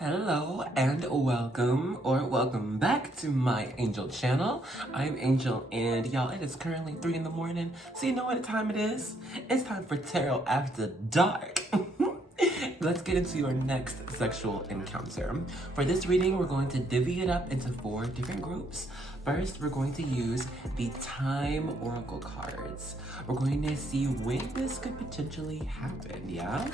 Hello and welcome back to my Angel channel. I'm Angel and y'all, it is currently 3 in the morning. So you know what time it is? It's time for Tarot After Dark. Let's get into your next sexual encounter. For this reading, we're going to divvy it up into 4 different groups. First, we're going to use the Time Oracle cards. We're going to see when this could potentially happen, yeah?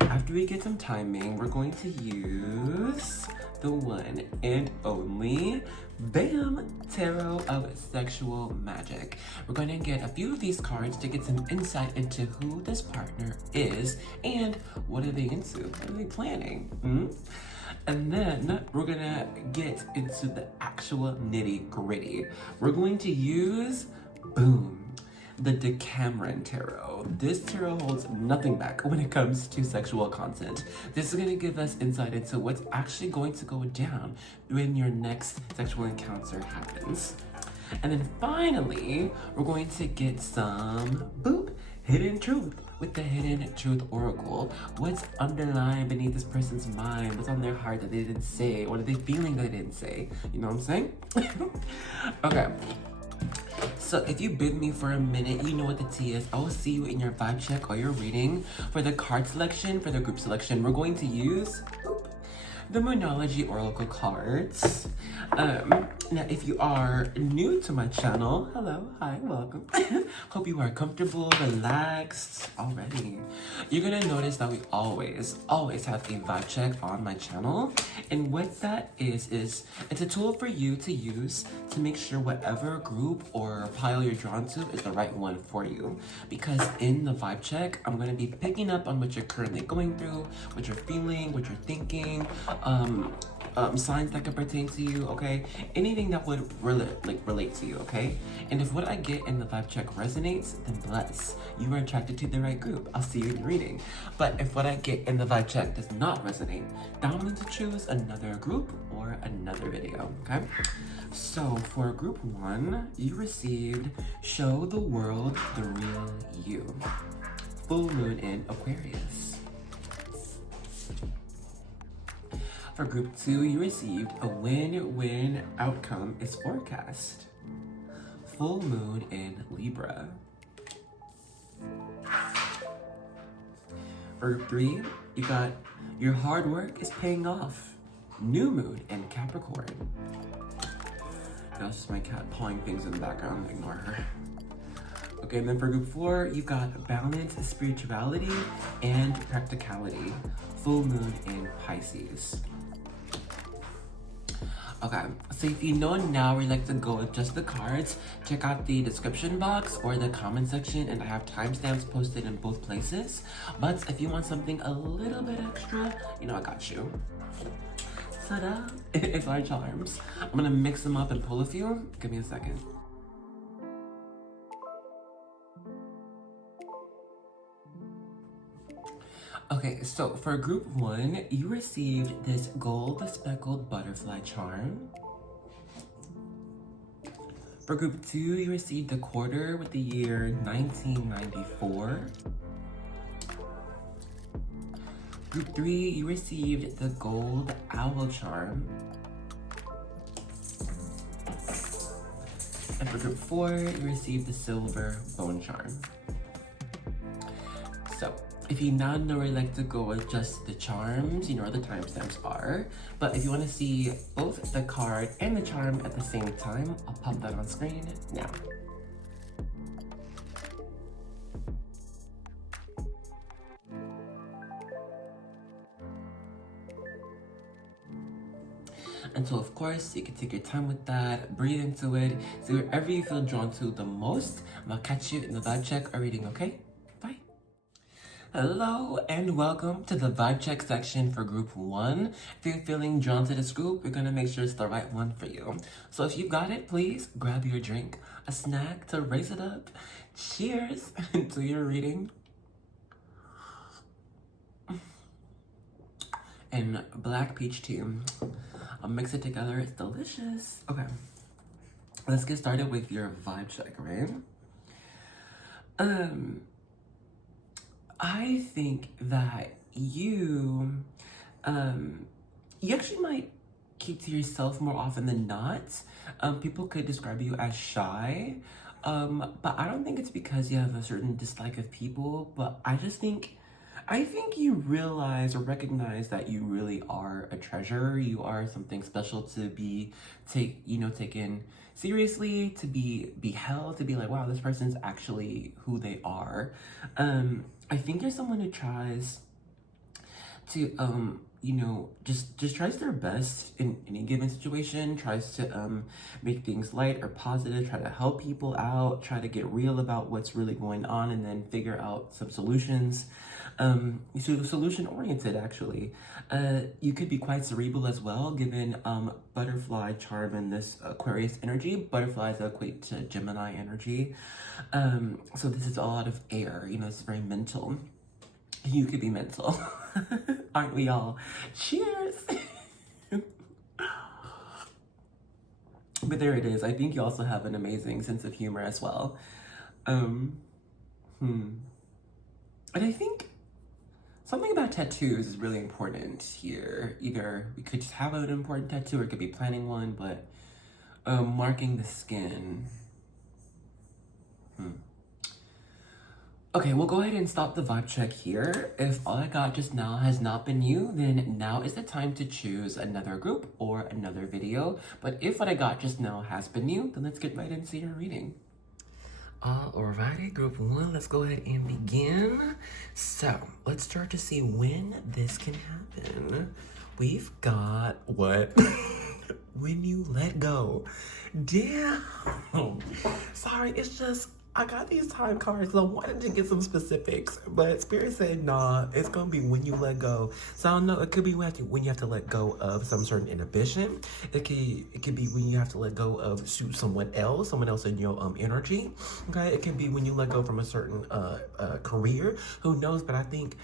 After we get some timing, we're going to use the one and only BAM Tarot of Sexual Magic. We're going to get a few of these cards to get some insight into who this partner is and what are they into, what are they planning. And then we're gonna get into the actual nitty-gritty. We're going to use, boom, the Decameron Tarot. This tarot holds nothing back when it comes to sexual content. This is going to give us insight into what's actually going to go down when your next sexual encounter happens. And then finally, we're going to get some, boop, hidden truth with the Hidden Truth Oracle. What's underlying beneath this person's mind? What's on their heart that they didn't say? What are they feeling that they didn't say? You know what I'm saying? Okay. So if you bid me for a minute, you know what the tea is. I will see you in your vibe check or your reading. For the card selection, for the group selection, we're going to use the Moonology Oracle cards. Now, if you are new to my channel, hello, hi, welcome. Hope you are comfortable, relaxed already. You're gonna notice that we always have a vibe check on my channel. And what that is it's a tool for you to use to make sure whatever group or pile you're drawn to is the right one for you. Because in the vibe check, I'm gonna be picking up on what you're currently going through, what you're feeling, what you're thinking, signs that could pertain to you, okay? Anything that would relate to you, okay? And if what I get in the vibe check resonates, then bless. You are attracted to the right group. I'll see you in the reading. But if what I get in the vibe check does not resonate, then I'm going to choose another group or another video, okay? So for group 1, you received Show the World the Real You. Full moon in Aquarius. For group 2, you received a win-win outcome is forecast. Full moon in Libra. For group 3, you got your hard work is paying off. New moon in Capricorn. That's just my cat pawing things in the background, ignore her. Okay, and then for group 4, you got balance, spirituality, and practicality. Full moon in Pisces. Okay, so if you know now where you like to go with just the cards, check out the description box or the comment section, and I have timestamps posted in both places. But if you want something a little bit extra, you know I got you. Ta-da! It's our charms. I'm gonna mix them up and pull a few. Give me a second. Okay, so for group 1, you received this gold speckled butterfly charm. For group 2, you received the quarter with the year 1994. Group 3, you received the gold owl charm. And for group 4, you received the silver bone charm. So, if you now know where you like to go with just the charms, you know where the timestamps are. But if you want to see both the card and the charm at the same time, I'll pop that on screen now. And so, of course, you can take your time with that, breathe into it, see wherever you feel drawn to the most. And I'll catch you in the vibe check or reading, okay? Bye. Hello and welcome to the vibe check section for group 1. If you're feeling drawn to this group, we're gonna make sure it's the right one for you. So if you've got it, please grab your drink, a snack to raise it up. Cheers to your reading. And black peach tea. I'll mix it together, it's delicious. Okay, let's get started with your vibe check, right? I think that you you actually might keep to yourself more often than not. People could describe you as shy, but I don't think it's because you have a certain dislike of people, but I think you realize or recognize that you really are a treasure. You are something special to be taken seriously, to be held, to be like, wow, this person's actually who they are. I think you're someone who tries to just tries their best in any given situation, tries to make things light or positive, try to help people out, try to get real about what's really going on, and then figure out some solutions. So solution oriented, actually. You could be quite cerebral as well, given butterfly charm and this Aquarius energy. Butterflies equate to Gemini energy. So this is a lot of air, it's very mental. You could be mental. Aren't we all? Cheers! But there it is. I think you also have an amazing sense of humor as well. And I think something about tattoos is really important here. Either we could just have an important tattoo or it could be planning one, but marking the skin. Okay, we'll go ahead and stop the vibe check here. If all I got just now has not been you, then now is the time to choose another group or another video. But if what I got just now has been you, then let's get right into your reading. Alrighty, group 1, let's go ahead and begin. So, let's start to see when this can happen. We've got what? When you let go. Damn. Sorry, it's just, I got these time cards because I wanted to get some specifics, but Spirit said, nah, it's going to be when you let go. So I don't know, it could be when you have to let go of some certain inhibition. It could be when you have to let go of someone else in your energy. Okay, it can be when you let go from a certain career. Who knows? But I think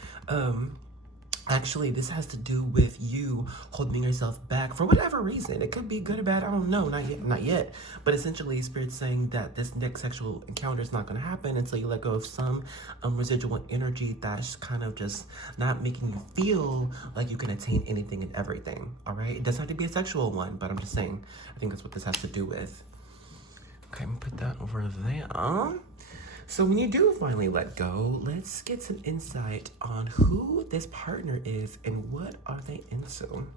actually, this has to do with you holding yourself back for whatever reason. It could be good or bad. I don't know. Not yet. But essentially, Spirit's saying that this next sexual encounter is not going to happen until you let go of some residual energy that's kind of just not making you feel like you can attain anything and everything. All right? It doesn't have to be a sexual one, but I'm just saying, I think that's what this has to do with. Okay, I'm going to put that over there. So when you do finally let go, let's get some insight on who this partner is and what are they into.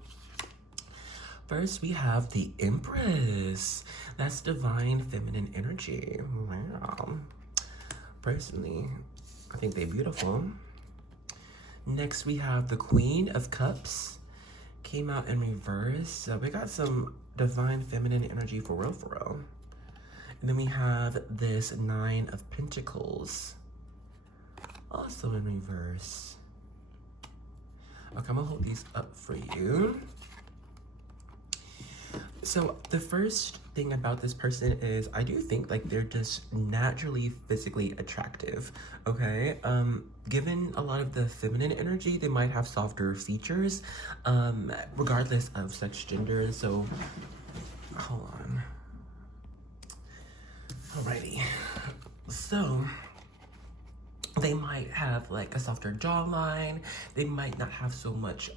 First, we have the Empress. That's divine feminine energy. Wow. Personally, I think they're beautiful. Next, we have the Queen of Cups. Came out in reverse. So we got some divine feminine energy for real, for real. And then we have this Nine of Pentacles, also in reverse. Okay, I'm gonna hold these up for you. So the first thing about this person is I do think like they're just naturally physically attractive, okay? Given a lot of the feminine energy, they might have softer features, regardless of sex gender. So, hold on. Alrighty, so they might have like a softer jawline. They might not have so much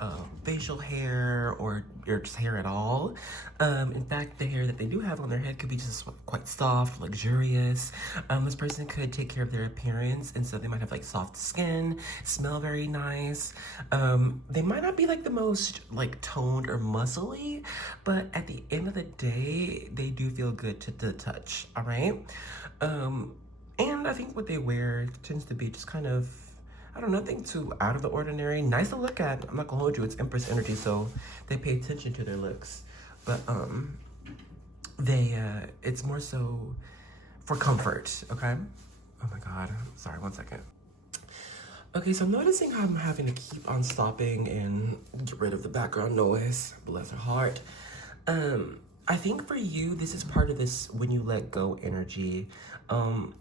facial hair or just hair at all. In fact, the hair that they do have on their head could be just quite soft, luxurious. This person could take care of their appearance, and so they might have like soft skin, smell very nice. They might not be like the most like toned or muscly, but at the end of the day, they do feel good to the touch, all right? And I think what they wear tends to be just kind of, I don't know, nothing too out of the ordinary. Nice to look at. I'm not gonna hold you. It's Empress energy, so they pay attention to their looks. But it's more so for comfort, okay? Oh my God. Sorry, 1 second. Okay, so I'm noticing how I'm having to keep on stopping and get rid of the background noise. Bless her heart. I think for you, this is part of this when you let go energy.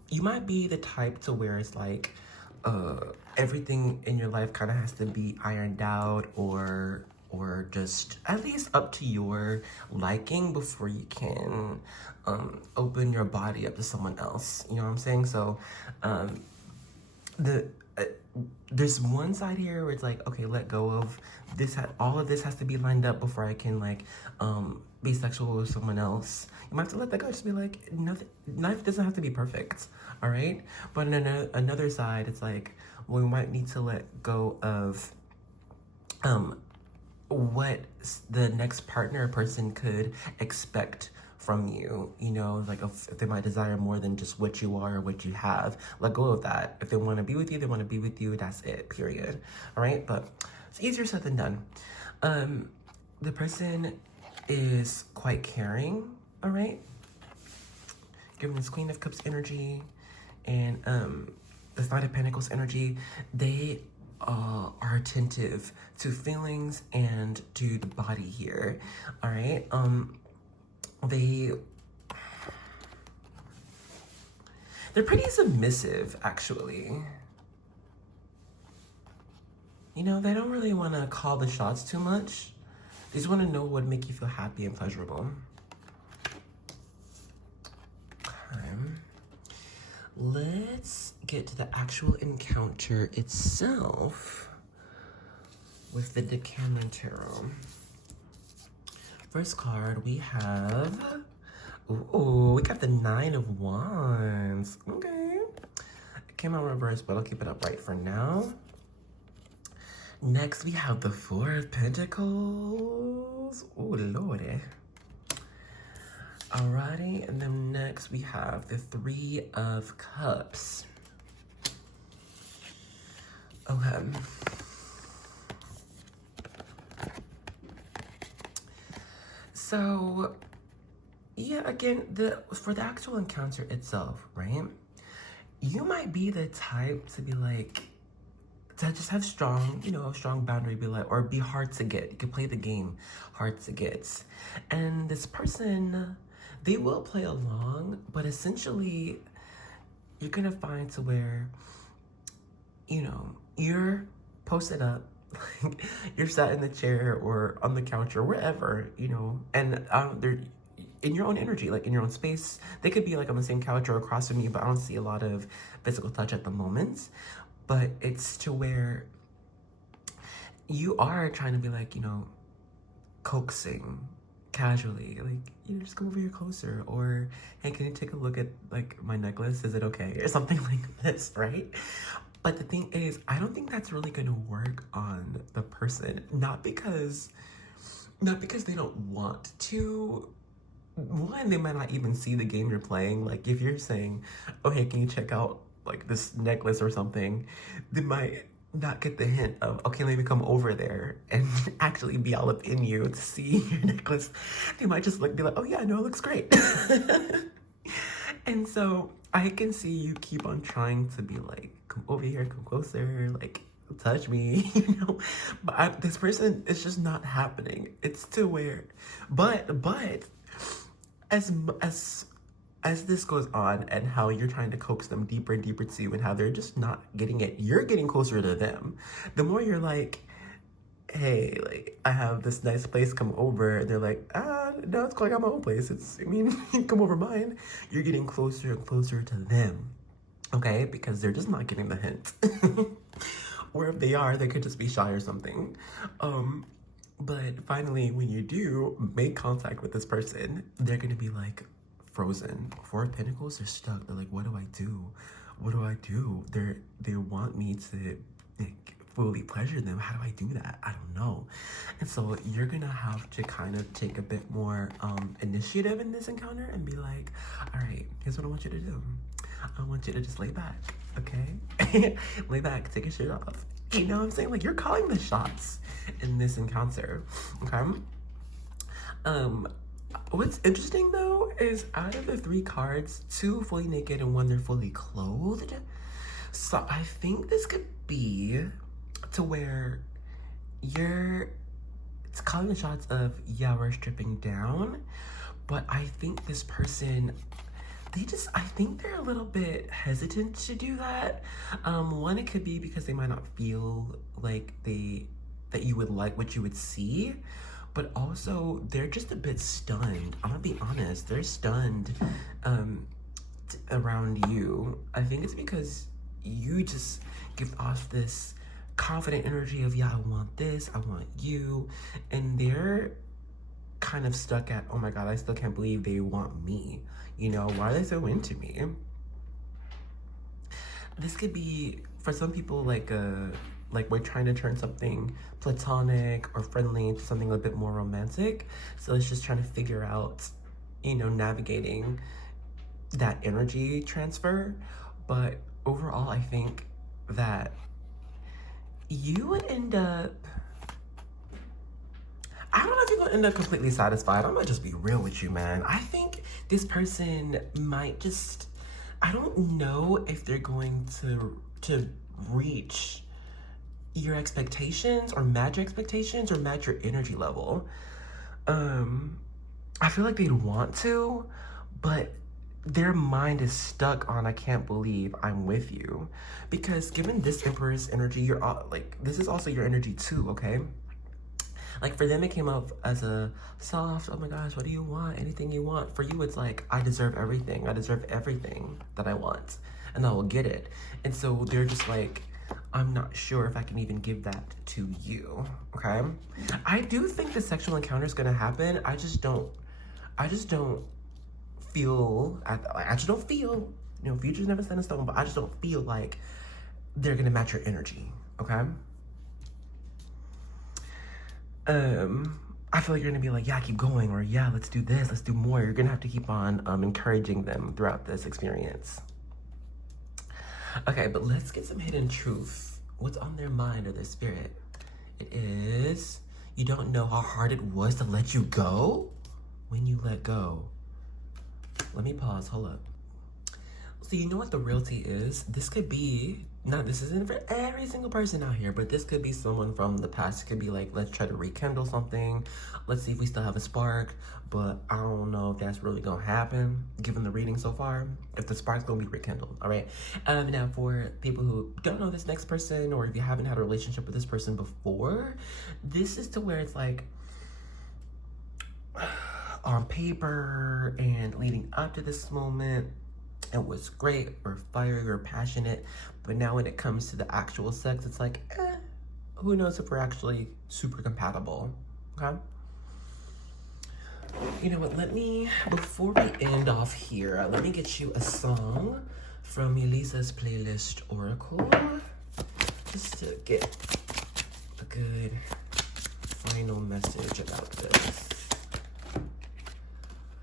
You might be the type to where it's like everything in your life kind of has to be ironed out or just at least up to your liking before you can open your body up to someone else. You know what I'm saying? So there's one side here where it's like, okay, let go of this. All of this has to be lined up before I can like be sexual with someone else. You might have to let that go. Just be like, nothing. Life doesn't have to be perfect, all right? But on another side, it's like, well, we might need to let go of what the next partner or person could expect from you, you know, like if they might desire more than just what you are or what you have. Let go of that. If they want to be with you, they want to be with you. That's it, period. All right, but it's easier said than done. The person is quite caring, all right? Given this Queen of Cups energy and this Knight of Pentacles energy, they are attentive to feelings and to the body here, all right? They're pretty submissive, actually. You know, they don't really want to call the shots too much. They just want to know what would make you feel happy and pleasurable. Okay. Let's get to the actual encounter itself with the Decameron Tarot. First card, we have, ooh, we got the Nine of Wands. Okay. It came out reverse, but I'll keep it upright for now. Next, we have the Four of Pentacles. Oh, lordy. Alrighty, and then next we have the Three of Cups. Okay. So, yeah, again, for the actual encounter itself, right? You might be the type to be like, to just have strong, you know, a strong boundary, be like, or be hard to get. You can play the game hard to get. And this person, they will play along, but essentially, you're gonna find to where, you know, you're posted up, you're sat in the chair or on the couch or wherever, you know, and they're in your own energy, like in your own space. They could be like on the same couch or across from you, but I don't see a lot of physical touch at the moment. But it's to where you are trying to be like, you know, coaxing casually, like, you know, just come over here closer, or hey, can you take a look at like my necklace? Is it okay? Or something like this, right? But the thing is, I don't think that's really gonna work on the person. Not because they don't want to. One, they might not even see the game you're playing. Like if you're saying, oh hey, can you check out like this necklace or something, they might not get the hint of, okay, let me come over there and actually be all up in you to see your necklace. They might just like be like, oh yeah, no, it looks great. And so I can see you keep on trying to be like, come over here, come closer, like touch me, you know. But this person, it's just not happening. It's to where, but as this goes on and how you're trying to coax them deeper and deeper to you and how they're just not getting it, you're getting closer to them. The more you're like, hey, like, I have this nice place, come over. They're like, no, it's cool, I got my own place. Come over mine. You're getting closer and closer to them, okay? Because they're just not getting the hint. Or if they are, they could just be shy or something. But finally, when you do make contact with this person, they're gonna be like, frozen. Four of Pentacles, they're stuck. They're like, what do I do? What do I do? They want me to like, fully pleasure them. How do I do that? I don't know. And so you're gonna have to kind of take a bit more initiative in this encounter and be like, all right, here's what I want you to do. I want you to just lay back, okay? Lay back, take your shirt off. You know what I'm saying? Like, you're calling the shots in this encounter, okay? What's interesting though is out of the three cards, two fully naked and one they're fully clothed. So I think this could be to where it's calling the shots of, yeah, we're stripping down, but I think this person, I think they're a little bit hesitant to do that. One, it could be because they might not feel like that you would like what you would see. But also, they're just a bit stunned. I'm gonna be honest, they're stunned around you. I think it's because you just give off this confident energy of, yeah, I want this, I want you. And they're kind of stuck at, oh my God, I still can't believe they want me. You know, why are they so into me? This could be, for some people, like we're trying to turn something platonic or friendly into something a bit more romantic. So it's just trying to figure out, you know, navigating that energy transfer. But overall, I think that you would end up, I don't know if you're gonna end up completely satisfied. I'm gonna just be real with you, man. I think this person might just, I don't know if they're going to reach your expectations or match your expectations or match your energy level. I feel like they'd want to, but their mind is stuck on, I can't believe I'm with you. Because given this Empress energy, you're like, this is also your energy too, okay? Like for them, it came up as a soft, oh my gosh, what do you want? Anything you want. For you, it's like, I deserve everything. I deserve everything that I want, and I will get it. And so they're just like, I'm not sure if I can even give that to you, okay? I do think the sexual encounter is gonna happen. I just don't feel, I just don't feel, you know, future's never set in stone, but I just don't feel like they're gonna match your energy, okay? I feel like you're gonna be like, yeah, keep going, or yeah, let's do this, let's do more. You're gonna have to keep on encouraging them throughout this experience. Okay, but let's get some hidden truth. What's on their mind or their spirit? It is, you don't know how hard it was to let you go? When you let go. Let me pause, hold up. So you know what the realty is? This could be, this isn't for every single person out here, but this could be someone from the past. It could be like, let's try to rekindle something. Let's see if we still have a spark, but I don't know if that's really gonna happen, given the reading so far, if the spark's gonna be rekindled, all right? Now for people who don't know this next person, or if you haven't had a relationship with this person before, this is to where it's like, on paper and leading up to this moment, it was great, or fiery, or passionate, but now when it comes to the actual sex, it's like, who knows if we're actually super compatible, okay? You know what, before we end off here, let me get you a song from Elisa's playlist Oracle, just to get a good final message about this.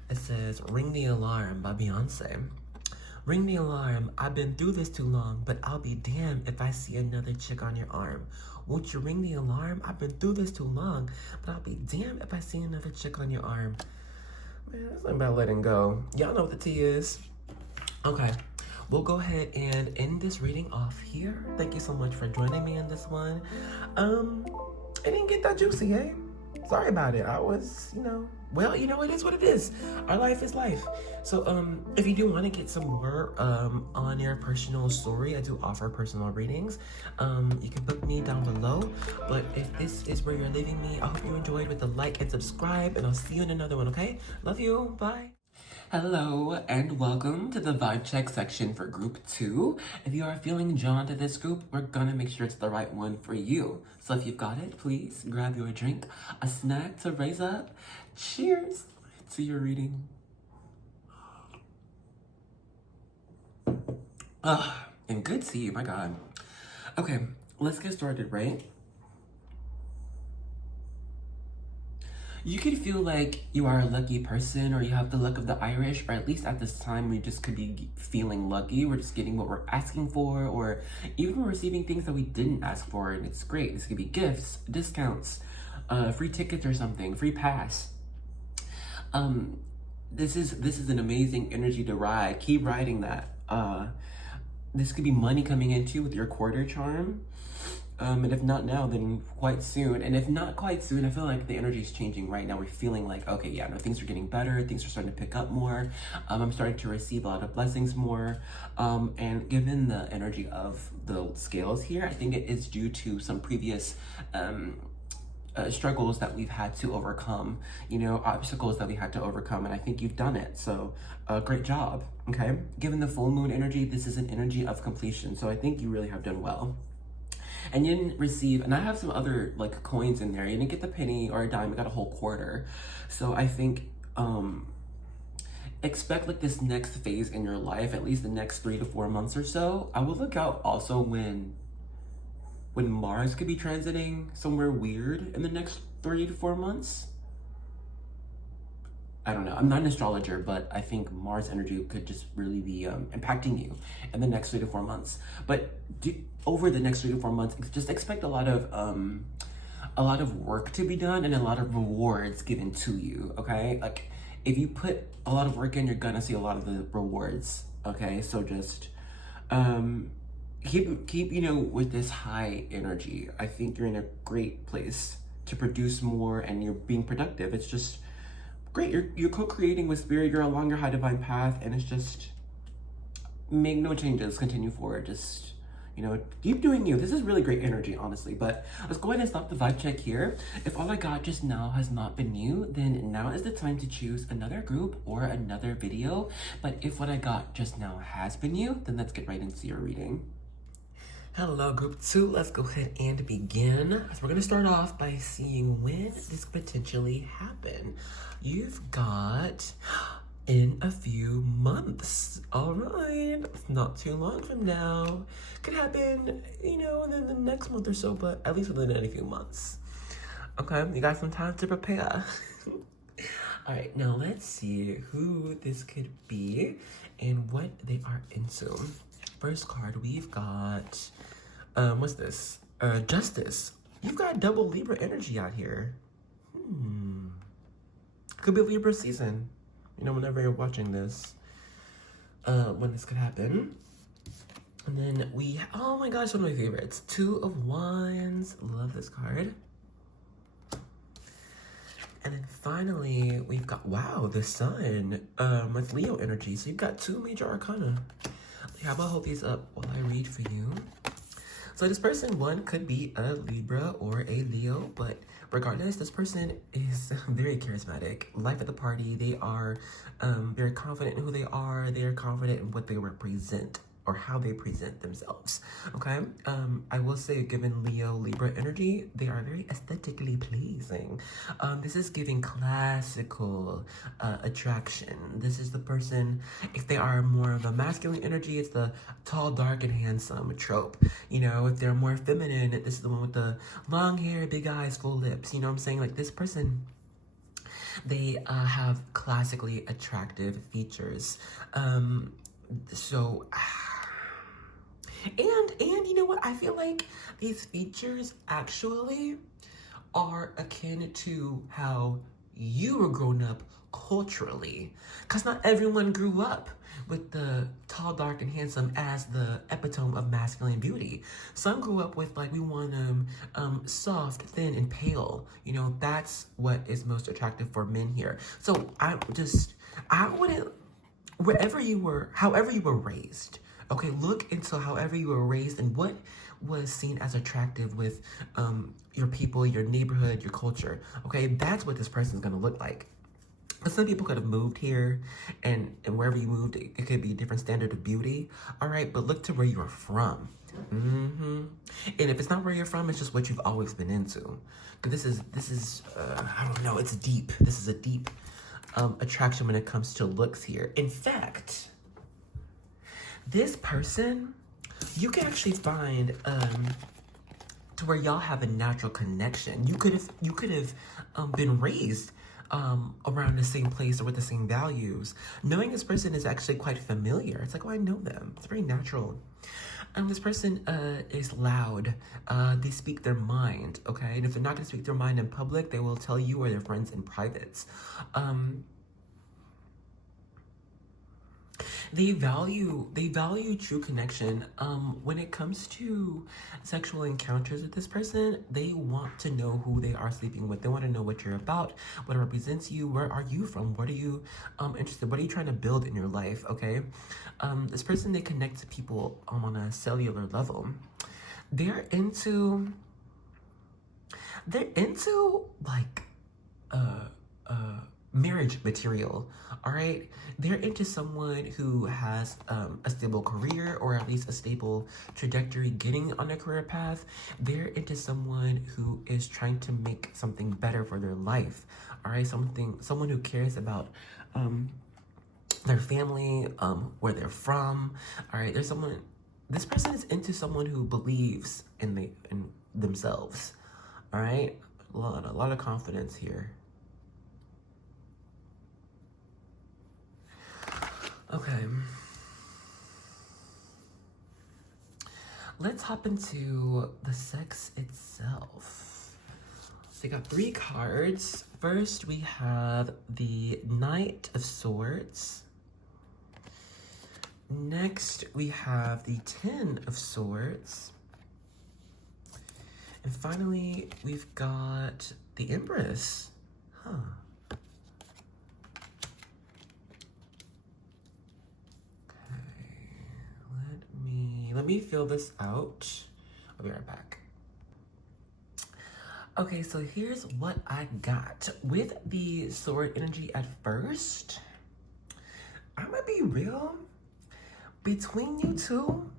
It says, Ring the Alarm by Beyonce. Ring the alarm, I've been through this too long, but I'll be damned if I see another chick on your arm. Won't you ring the alarm? I've been through this too long, but I'll be damned if I see another chick on your arm. Man, that's not about letting go. Y'all know what the tea is. Okay, we'll go ahead and end this reading off here. Thank you so much for joining me in this one. It didn't get that juicy, eh? Sorry about it. I was, well, it is what it is. Our life is life. So, if you do want to get some more on your personal story, I do offer personal readings. You can book me down below. But if this is where you're leaving me, I hope you enjoyed with a like and subscribe, and I'll see you in another one, okay? Love you. Bye. Hello and welcome to the vibe check section for group 2. If you are feeling drawn to this group, we're gonna make sure it's the right one for you. So if you've got it, please grab your drink, a snack to raise up. Cheers to your reading. And good tea, my God. Okay, let's get started, right? You could feel like you are a lucky person, or you have the luck of the Irish, or at least at this time we just could be feeling lucky. We're just getting what we're asking for, or even receiving things that we didn't ask for, and it's great. This could be gifts, discounts, free tickets or something, free pass. This is an amazing energy to ride. Keep riding that. This could be money coming into with your quarter charm. And if not now, then quite soon. And if not quite soon, I feel like the energy is changing right now. We're feeling like, okay, yeah, no, things are getting better. Things are starting to pick up more. I'm starting to receive a lot of blessings more. And given the energy of the scales here, I think it is due to some previous struggles that we've had to overcome, you know, obstacles that we had to overcome, and I think you've done it. So, great job. Okay, given the full moon energy, this is an energy of completion. So I think you really have done well. And you didn't receive, and I have some other like coins in there. You didn't get the penny or a dime. You got a whole quarter. So I think expect like this next phase in your life, at least the next 3 to 4 months or so. I will look out also when Mars could be transiting somewhere weird in the next 3 to 4 months. I don't know. I'm not an astrologer, but I think Mars energy could just really be impacting you in the next 3 to 4 months. But over the next 3 to 4 months, just expect a lot of work to be done and a lot of rewards given to you. Okay, like if you put a lot of work in, you're gonna see a lot of the rewards. Okay, so just keep you know, with this high energy. I think you're in a great place to produce more, and you're being productive. It's just great. You're co-creating with spirit. You're along your high divine path, and it's just make no changes. Continue forward. Just, you know, keep doing you. This is really great energy, honestly. But let's go ahead and stop the vibe check here. If all I got just now has not been you, then now is the time to choose another group or another video. But if what I got just now has been you, then let's get right into your reading. Hello, group 2. Let's go ahead and begin. So we're going to start off by seeing when this could potentially happen. You've got in a few months. All right. It's not too long from now. Could happen, you know, within the next month or so, but at least within a few months. Okay, you got some time to prepare. All right, now let's see who this could be and what they are into. First card, we've got, what's this? Justice. You've got double Libra energy out here. Could be Libra season. You know, whenever you're watching this, when this could happen. And then we, oh my gosh, one of my favorites. 2 of Wands. Love this card. And then finally, we've got, wow, the Sun with Leo energy. So you've got 2 major arcana. How about I hold these up while I read for you? So this person, one, could be a Libra or a Leo, but regardless, this person is very charismatic. Life at the party. They are very confident in who they are. They are confident in what they represent or how they present themselves. Okay, I will say, given Leo Libra energy, they are very aesthetically pleasing. This is giving classical attraction. This is the person, if they are more of a masculine energy, it's the tall, dark, and handsome trope. You know, if they're more feminine, this is the one with the long hair, big eyes, full lips. You know what I'm saying? Like this person, they have classically attractive features. And you know what? I feel like these features actually are akin to how you were grown up culturally. Because not everyone grew up with the tall, dark, and handsome as the epitome of masculine beauty. Some grew up with, like, we want them soft, thin, and pale. You know, that's what is most attractive for men here. So I wouldn't, however you were raised, okay, look into however you were raised and what was seen as attractive with your people, your neighborhood, your culture, okay? That's what this person is going to look like. But some people could have moved here, and wherever you moved, it could be a different standard of beauty, all right? But look to where you're from. And if it's not where you're from, it's just what you've always been into. Because this is I don't know, it's deep. This is a deep attraction when it comes to looks here. In fact, this person, you can actually find to where y'all have a natural connection. You could have been raised around the same place or with the same values. Knowing this person is actually quite familiar. It's like, oh, I know them. It's very natural. This person is loud. They speak their mind, okay? And if they're not going to speak their mind in public, they will tell you or their friends in privates. They value true connection. When it comes to sexual encounters with this person, they want to know who they are sleeping with. They want to know what you're about, what represents you, where are you from, what are you interested, what are you trying to build in your life, okay? This person, they connect to people on a cellular level. They're into they're into like marriage material. All right, they're into someone who has a stable career, or at least a stable trajectory getting on a career path. They're into someone who is trying to make something better for their life. All right, someone who cares about their family, where they're from. All right, this person is into someone who believes in themselves. All right, a lot of confidence here. Okay. Let's hop into the sex itself. So we got 3 cards. First, we have the Knight of Swords. Next, we have the 10 of Swords. And finally, we've got the Empress. Huh. Let me fill this out. I'll be right back. Okay, so here's what I got. With the sword energy at first, I'm gonna be real. Between you two,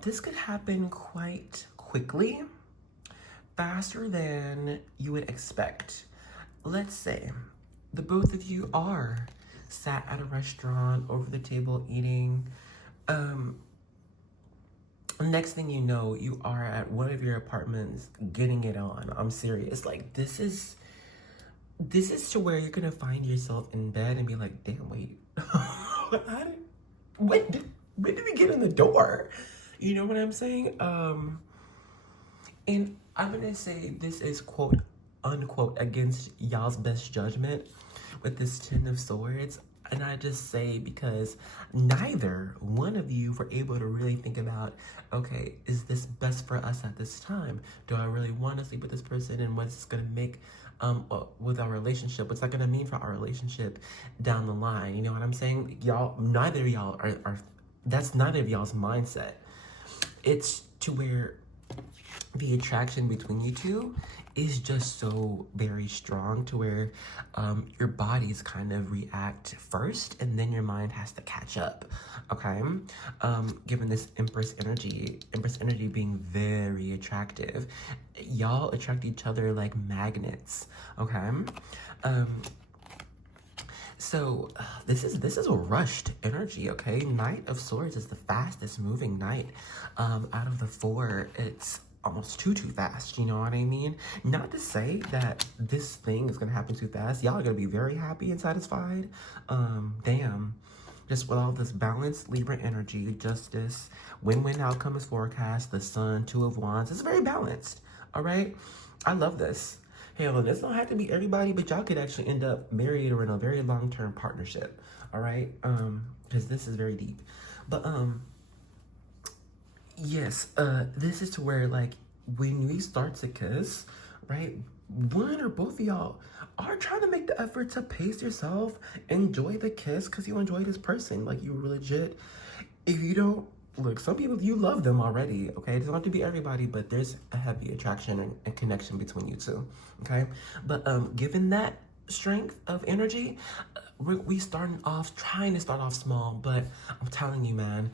this could happen quite quickly, faster than you would expect. Let's say the both of you are sat at a restaurant over the table eating. Next thing you know, you are at one of your apartments getting it on. I'm serious. Like, this is to where you're gonna find yourself in bed and be like, damn, wait. when did we get in the door? You know what I'm saying? And I'm gonna say this is quote unquote against y'all's best judgment with this 10 of Swords. And I just say because neither one of you were able to really think about, okay, is this best for us at this time? Do I really want to sleep with this person? And what's going to make with our relationship? What's that going to mean for our relationship down the line? You know what I'm saying? Y'all, neither of y'all that's neither of y'all's mindset. It's to where the attraction between you two is just so very strong to where your bodies kind of react first and then your mind has to catch up, okay? Given this Empress energy being very attractive, y'all attract each other like magnets, okay? So this is a rushed energy, okay? Knight of Swords is the fastest moving knight out of the 4. It's almost too fast, you know what I mean? Not to say that this thing is gonna happen too fast. Y'all are gonna be very happy and satisfied. Damn. Just with all this balanced Libra energy, justice, win-win outcome is forecast, the Sun, 2 of Wands. It's very balanced, all right? I love this. Hey, well, this don't have to be everybody, but y'all could actually end up married or in a very long-term partnership, all right? Because this is very deep. But, yes, this is to where, like, when we start to kiss, right, one or both of y'all are trying to make the effort to pace yourself, enjoy the kiss, because you enjoy this person. Like, you legit, if you don't, look, some people, you love them already, okay? It doesn't have to be everybody, but there's a heavy attraction and connection between you two, okay? But given that strength of energy, we trying to start off small, but I'm telling you, man,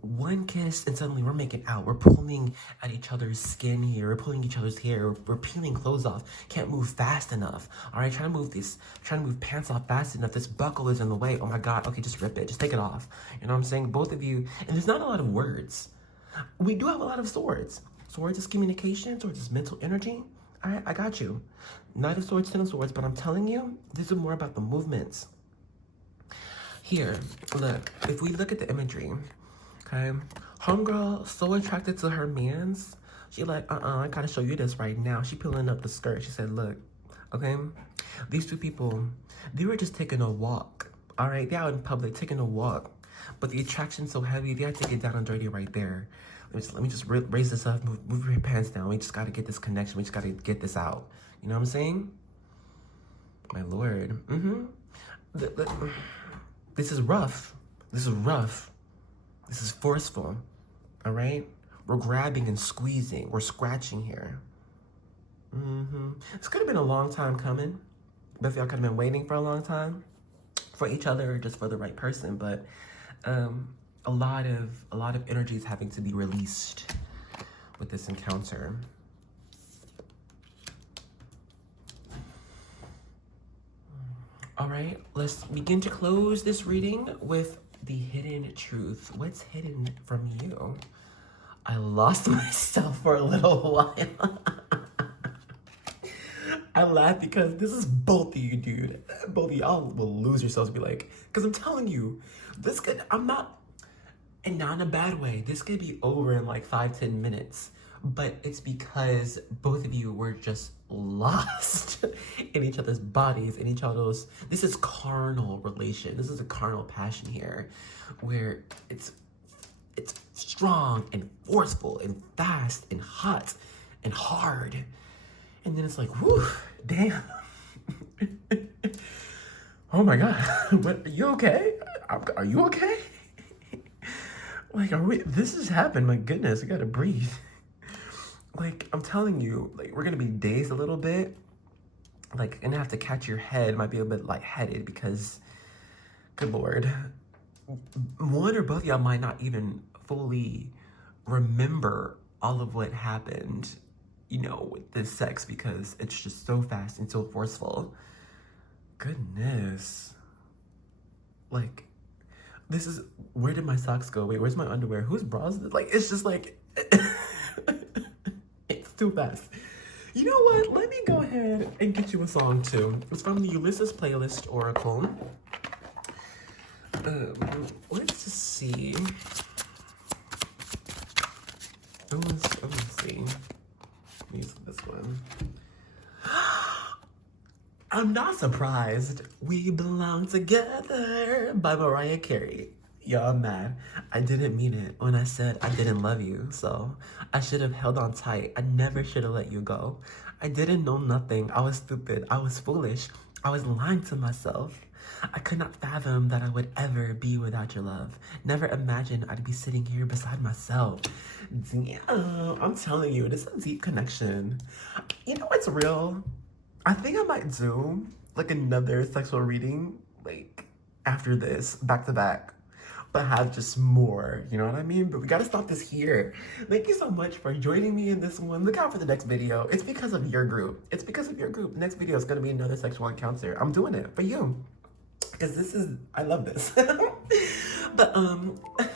one kiss and suddenly we're making out. We're pulling at each other's skin here. We're pulling each other's hair. We're peeling clothes off. Can't move fast enough. All right, trying to move pants off fast enough. This buckle is in the way. Oh my God. Okay, just rip it. Just take it off. You know what I'm saying? Both of you. And there's not a lot of words. We do have a lot of swords. Swords is communication. Swords is mental energy. All right, I got you. Knight of Swords, 10 of Swords, but I'm telling you, this is more about the movements. Here, look. If we look at the imagery, okay, homegirl so attracted to her mans. She like, I gotta show you this right now. She peeling up the skirt. She said, look, okay, these two people, they were just taking a walk. All right, they're out in public taking a walk, but the attraction's so heavy, they had to get down and dirty right there. Let me just raise this up, move your pants down. We just gotta get this connection. We just gotta get this out. You know what I'm saying? My Lord. This is rough. This is rough. This is forceful, all right? We're grabbing and squeezing. We're scratching here. This could have been a long time coming. Both of y'all could have been waiting for a long time for each other or just for the right person, but a lot of energy is having to be released with this encounter. All right, let's begin to close this reading with the hidden truth. What's hidden from you? I lost myself for a little while. I laugh because this is both of you, dude. Both of y'all will lose yourselves and be like, because I'm telling you, this could, I'm not, and not in a bad way, this could be over in like 5-10 minutes. But it's because both of you were just lost in each other's bodies, in each other's, this is carnal relation. This is a carnal passion here where it's strong and forceful and fast and hot and hard. And then it's like, whew, damn. Oh my God, what, are you okay? Are you okay? Like, this has happened, my goodness, I gotta breathe. Like, I'm telling you, like, we're gonna be dazed a little bit. Like, gonna have to catch your head, might be a bit lightheaded because, good Lord, one or both of y'all might not even fully remember all of what happened, you know, with this sex because it's just so fast and so forceful. Goodness. Like, this is, where did my socks go? Wait, where's my underwear? Whose bras? Like, it's just like, it's too fast. You know what? Let me go ahead and get you a song too. It's from the Ulysses playlist Oracle. Let's just see. Let's see. Use this one. I'm not surprised. We belong together by Mariah Carey. Y'all mad. I didn't mean it when I said I didn't love you, so I should have held on tight. I never should have let you go. I didn't know nothing. I was stupid. I was foolish. I was lying to myself. I could not fathom that I would ever be without your love. Never imagined I'd be sitting here beside myself. Damn, I'm telling you, this is a deep connection. You know what's real? I think I might do like another sexual reading like after this, back to back, but have just more, you know what I mean? But we gotta stop this here. Thank you so much for joining me in this one. Look out for the next video. It's because of your group. It's because of your group. The next video is gonna be another sexual encounter. I'm doing it for you. Because this is, I love this. But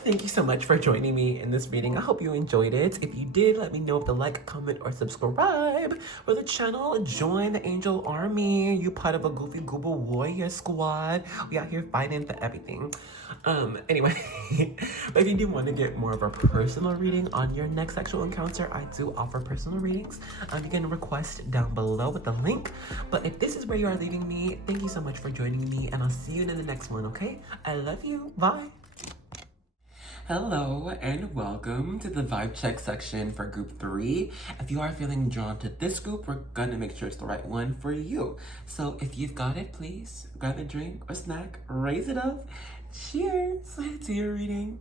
thank you so much for joining me in this reading. I hope you enjoyed it. If you did, let me know with a like, comment, or subscribe for the channel. Join the Angel Army. You part of a goofy google warrior squad. We out here fighting for everything. Anyway, but if you do want to get more of a personal reading on your next sexual encounter, I do offer personal readings. You can request down below with the link. But if this is where you are leaving me, thank you so much for joining me, and I'll see you in the next one, okay? I love you. Bye. Hello and welcome to the vibe check section for group 3. If you are feeling drawn to this group, we're gonna make sure it's the right one for you. So if you've got it, please grab a drink or snack, raise it up. Cheers to your reading.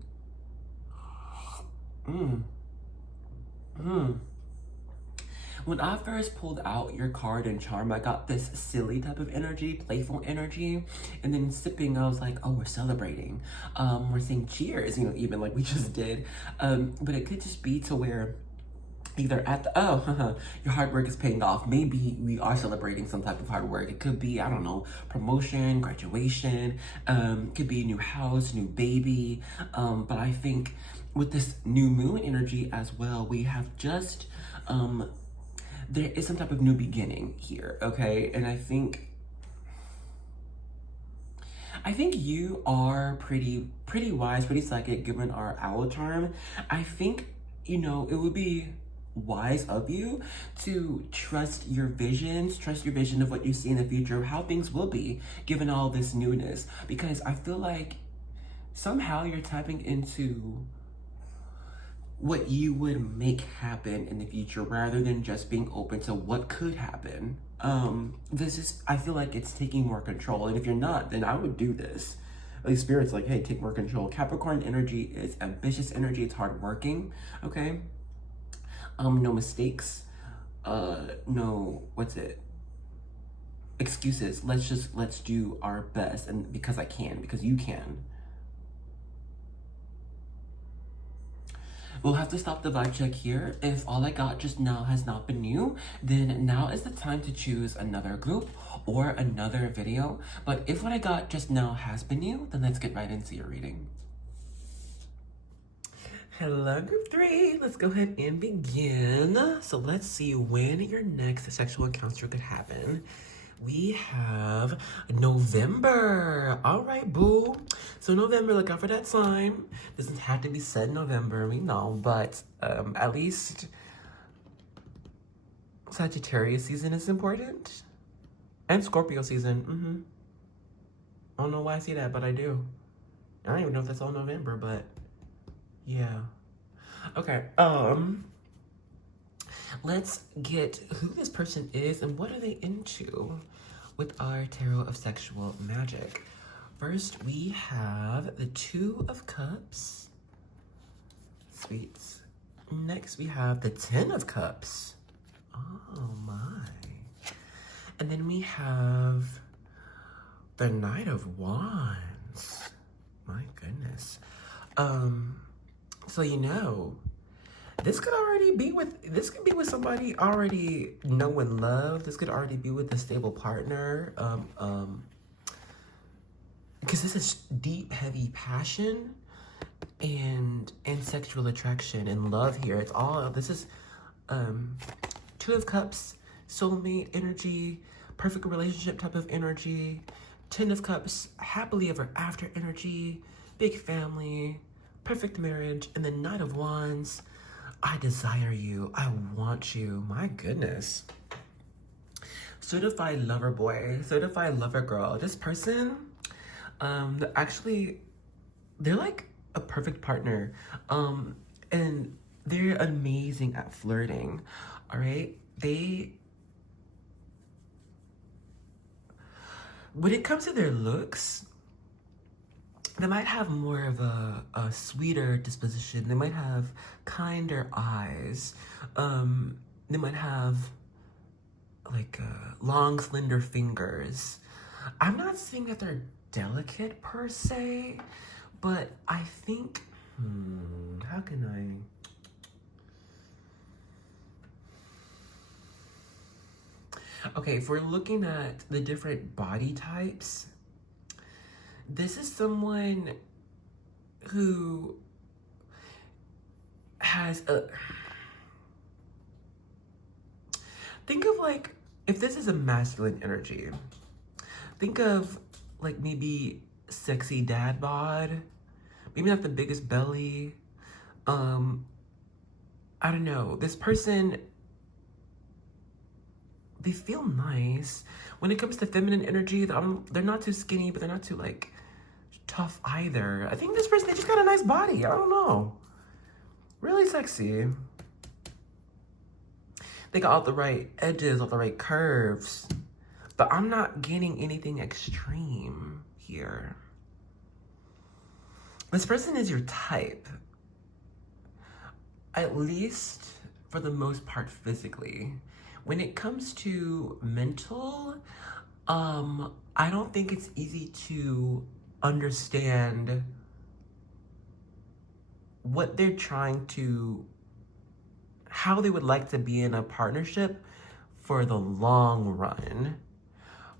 When I first pulled out your card and charm, I got this silly type of energy, playful energy. And then sipping, I was like, oh, we're celebrating. We're saying cheers, you know, even like we just did. But it could just be to where either at the, your hard work is paying off. Maybe we are celebrating some type of hard work. It could be, I don't know, promotion, graduation, could be a new house, new baby. But I think with this new moon energy as well, we have just, there is some type of new beginning here, okay? And I think you are pretty wise, pretty psychic, given our owl charm. I think, you know, it would be wise of you to trust your visions, trust your vision of what you see in the future, how things will be, given all this newness. Because I feel like somehow you're tapping into what you would make happen in the future rather than just being open to what could happen. I feel like it's taking more control. And if you're not, then I would do this. Like Spirit's like, hey, take more control. Capricorn energy is ambitious energy. It's hardworking, okay? No mistakes. no, what's it? Excuses. Let's do our best. And because I can, because you can. We'll have to stop the vibe check here. If all I got just now has not been you, then now is the time to choose another group or another video. But if what I got just now has been you, then let's get right into your reading. Hello, group 3. Let's go ahead and begin. So let's see when your next sexual encounter could happen. We have November. All right, boo. So November, look out for that sign. Doesn't have to be said November, we know, but at least Sagittarius season is important. And Scorpio season. I don't know why I see that, but I do. I don't even know if that's all November, but yeah. Okay, let's get who this person is and what are they into with our Tarot of Sexual Magic. First, we have the Two of Cups. Sweet. Next, we have the Ten of Cups. Oh my. And then we have the Knight of Wands. My goodness. So you know, this could be with somebody already knowing love. This could already be with a stable partner. Because this is deep, heavy passion and sexual attraction and love here. It's all, this is Two of Cups, soulmate energy, perfect relationship type of energy. Ten of Cups, happily ever after energy, big family, perfect marriage. And then Knight of Wands, I desire you, I want you. My goodness. Certified lover boy, certified lover girl. This person, actually, they're like a perfect partner. And they're amazing at flirting. All right, when it comes to their looks, they might have more of a sweeter disposition. They might have kinder eyes. They might have like long, slender fingers. I'm not saying that they're delicate per se, but I think, how can I? Okay, if we're looking at the different body types, this is someone who has a... Think of like, if this is a masculine energy, think of like maybe sexy dad bod, maybe not the biggest belly. I don't know. This person, they feel nice. When it comes to feminine energy, they're not too skinny, but they're not too like tough either. I think this person, they just got a nice body. I don't know. Really sexy. They got all the right edges, all the right curves. But I'm not getting anything extreme here. This person is your type. At least for the most part physically. When it comes to mental, I don't think it's easy to understand what they're trying to, how they would like to be in a partnership for the long run.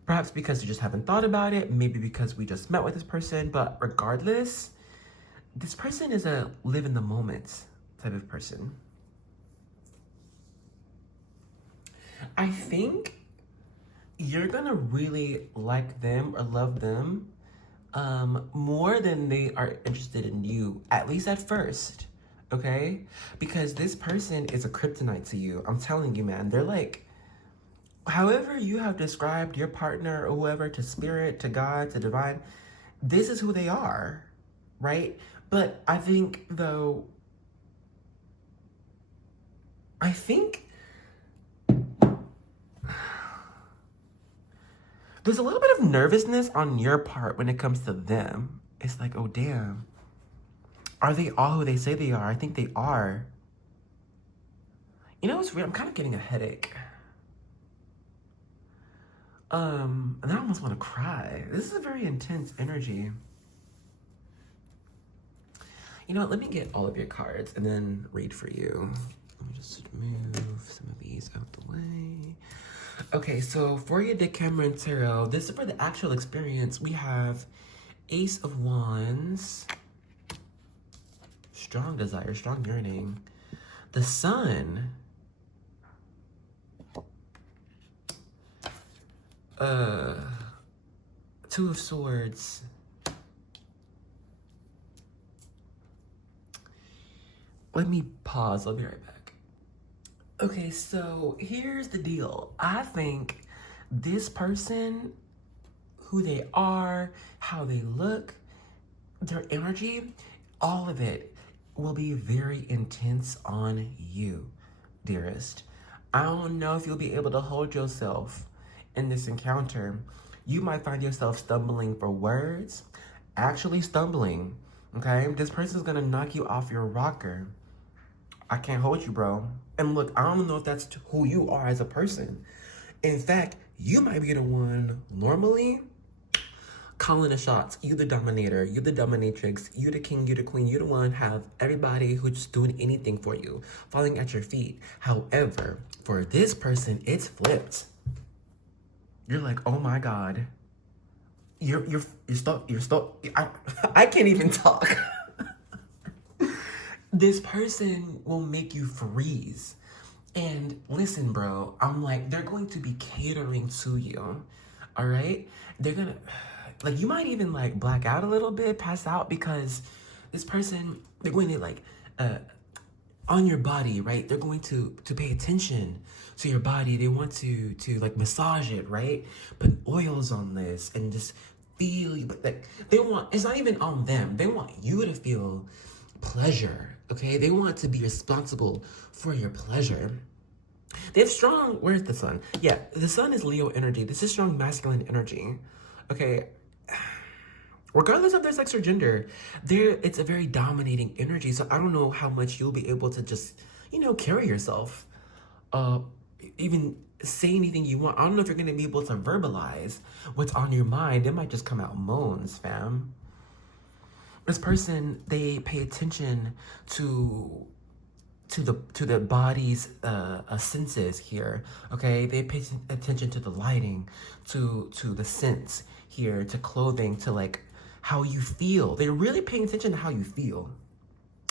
Perhaps because you just haven't thought about it, maybe because we just met with this person, but regardless, this person is a live in the moment type of person. I think you're gonna really like them or love them more than they are interested in you, at least at first, okay? Because this person is a kryptonite to you. I'm telling you, man, they're like, however you have described your partner or whoever to spirit, to God, to divine, this is who they are, right? But I think, though, there's a little bit of nervousness on your part when it comes to them. It's like, oh, damn. Are they all who they say they are? I think they are. You know, it's weird. I'm kind of getting a headache. And I almost want to cry. This is a very intense energy. You know what? Let me get all of your cards and then read for you. Let me just move some of these out the way. Okay, so for your Decameron Tarot, this is for the actual experience. We have Ace of Wands, strong desire, strong yearning. The Sun, Two of Swords, let me pause, I'll be right back. Okay, so here's the deal. I think this person, who they are, how they look, their energy, all of it will be very intense on you, dearest. I don't know if you'll be able to hold yourself in this encounter. You might find yourself stumbling for words, actually stumbling, okay? This person's gonna knock you off your rocker. I can't hold you, bro. And look, I don't know if that's who you are as a person. In fact, you might be the one normally calling the shots. You the dominator, you the dominatrix, you the king, you the queen, you the one have everybody who's doing anything for you, falling at your feet. However, for this person, it's flipped. You're like, oh my God. You're stuck. I can't even talk. This person will make you freeze. And listen, bro, I'm like, they're going to be catering to you. All right? They're gonna, like, you might even like black out a little bit, pass out, because this person, they're going to like, on your body, right? They're going to pay attention to your body. They want to like massage it, right? Put oils on this and just feel you. But like, they want, it's not even on them. They want you to feel pleasure, okay? They want to be responsible for your pleasure. They have strong, where's the Sun? Yeah, the Sun is Leo energy. This is strong masculine energy, okay? Regardless of their sex or gender, it's a very dominating energy. So I don't know how much you'll be able to just, you know, carry yourself. Even say anything you want. I don't know if you're gonna be able to verbalize what's on your mind. It might just come out moans, fam. This person, they pay attention to the body's senses here, okay? They pay attention to the lighting, to the scents here, to clothing, to like how you feel. They're really paying attention to how you feel,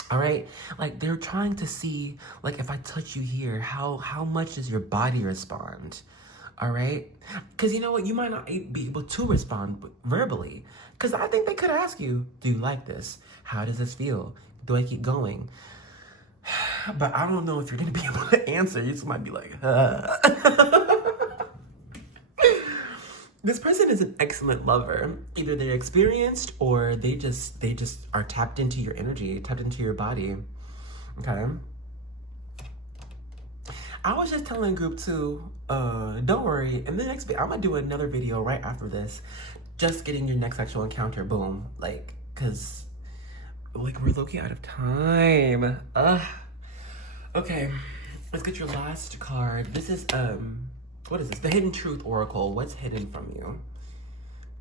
all right? Like they're trying to see, like if I touch you here, how much does your body respond, all right? Because you know what, you might not be able to respond verbally, because I think they could ask you, do you like this? How does this feel? Do I keep going? But I don't know if you're gonna be able to answer. You just might be like, This person is an excellent lover. Either they're experienced or they just are tapped into your energy, tapped into your body. Okay. I was just telling group 2, don't worry, in the next video, I'm gonna do another video right after this. Just getting your next sexual encounter, boom. Like, cause like we're low-key out of time. Okay, let's get your last card. This is what is this? The Hidden Truth Oracle. What's hidden from you?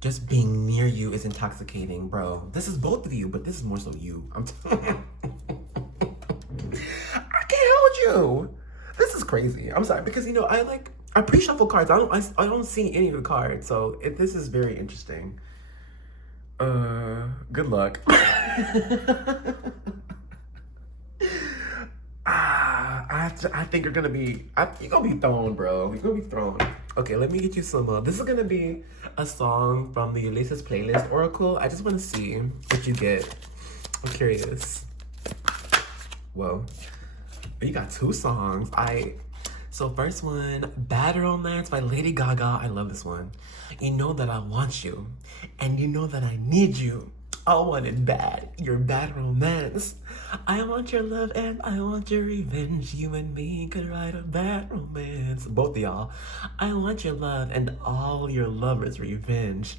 Just being near you is intoxicating, bro. This is both of you, but this is more so you. I can't hold you. This is crazy. I'm sorry, because you know I pre-shuffle cards. I don't see any of the cards, so this is very interesting. Good luck. I think you're gonna be thrown, bro. You're gonna be thrown. Okay, let me get you some. This is gonna be a song from the Ulysses playlist Oracle. I just want to see what you get. I'm curious. Whoa, you got 2 songs. So first one, Bad Romance by Lady Gaga. I love this one. You know that I want you, and you know that I need you. I want it bad, your bad romance. I want your love and I want your revenge. You and me could write a bad romance. Both of y'all. I want your love and all your lovers' revenge.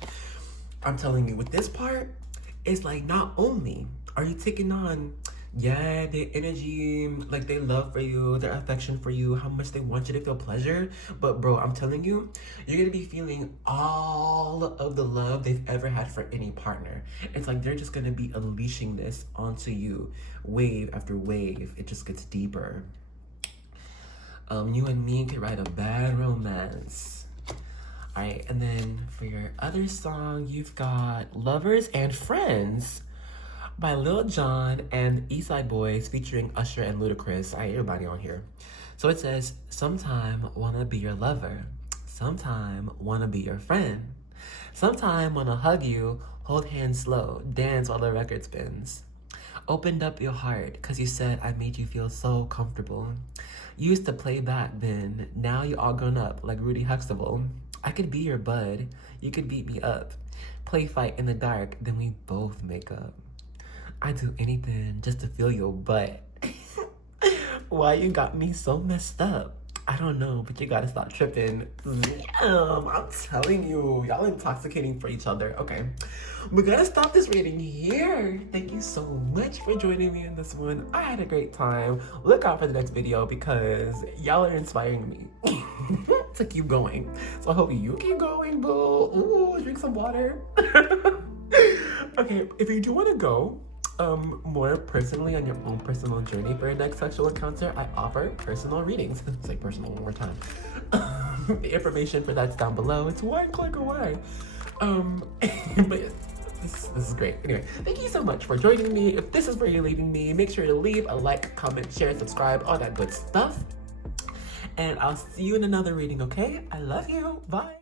I'm telling you, with this part, it's like not only are you taking on Yeah, their energy, like their love for you, their affection for you, how much they want you to feel pleasure. But bro, I'm telling you, you're gonna be feeling all of the love they've ever had for any partner. It's like they're just gonna be unleashing this onto you, wave after wave. It just gets deeper. You and me could write a bad romance. All right, and then for your other song, you've got Lovers and Friends by Lil Jon and Eastside Boys featuring Usher and Ludacris. All right, everybody on here. So it says, sometime wanna be your lover. Sometime wanna be your friend. Sometime wanna hug you, hold hands slow, dance while the record spins. Opened up your heart, cause you said I made you feel so comfortable. You used to play back then, now you all grown up like Rudy Huxtable. I could be your bud, you could beat me up. Play fight in the dark, then we both make up. I'd do anything just to feel your butt. Why you got me so messed up? I don't know, but you gotta stop tripping. Damn, I'm telling you, y'all intoxicating for each other. Okay, we're gonna stop this reading here. Thank you so much for joining me in this one. I had a great time. Look out for the next video because y'all are inspiring me to keep going. So I hope you keep going, boo. Ooh, drink some water. Okay, if you do want to go more personally on your own personal journey for your next sexual encounter, I offer personal readings. Say personal one more time. The information for that's down below. It's one click away. But this is great. Anyway, thank you so much for joining me. If this is where you're leaving me, make sure to leave a like, comment, share, subscribe, all that good stuff. And I'll see you in another reading, okay? I love you. Bye.